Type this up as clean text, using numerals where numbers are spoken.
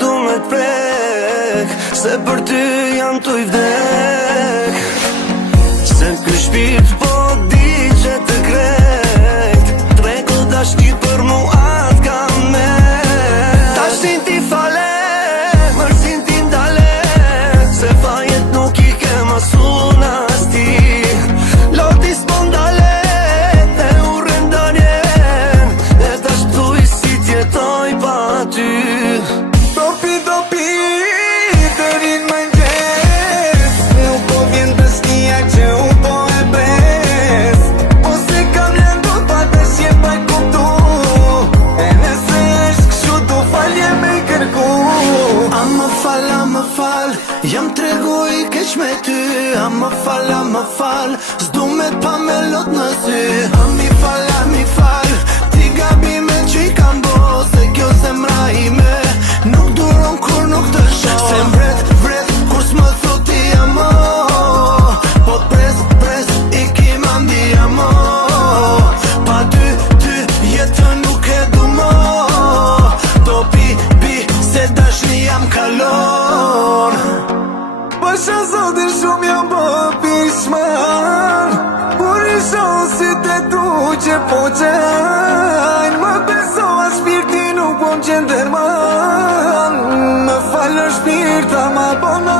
du me t'prek, se për ty jam t'u i vdek. Se ky shpirt po di që të krejt, trego dashni për mu atë kam me. Dashnin ti fale, mërsin ti ndale, se fajet nuk i ke masun as ti. Loti s'pondale, e urren danjen, e tash t'uj si t'jetoj pa ty. Dopi, dërin më njës, nuk po vjen dëshnia që u po e bes. Po se kam lëndu pa dëshje pa i kuptu, e nëse është kështu du falje me i kërku. A më fal, jam tregu i keq me ty. A më fal, s'du me t'pa me lot në sy. A mi fal, ti gabime që i kam bo, se kjo zemra ime nuk duron kur nuk të shoh. Se vret, kur s'më thot ti amo, po t'pres, i kim andi amo. Pa ty jetën nuk e du mo, do pi, se dashni jam kalon. Pasha zotin shumë jam po pishman, kur i shoh si të tu që po qajnë. Më besoa shpirti nuk po më qenë derman, më falë shpirta ma bona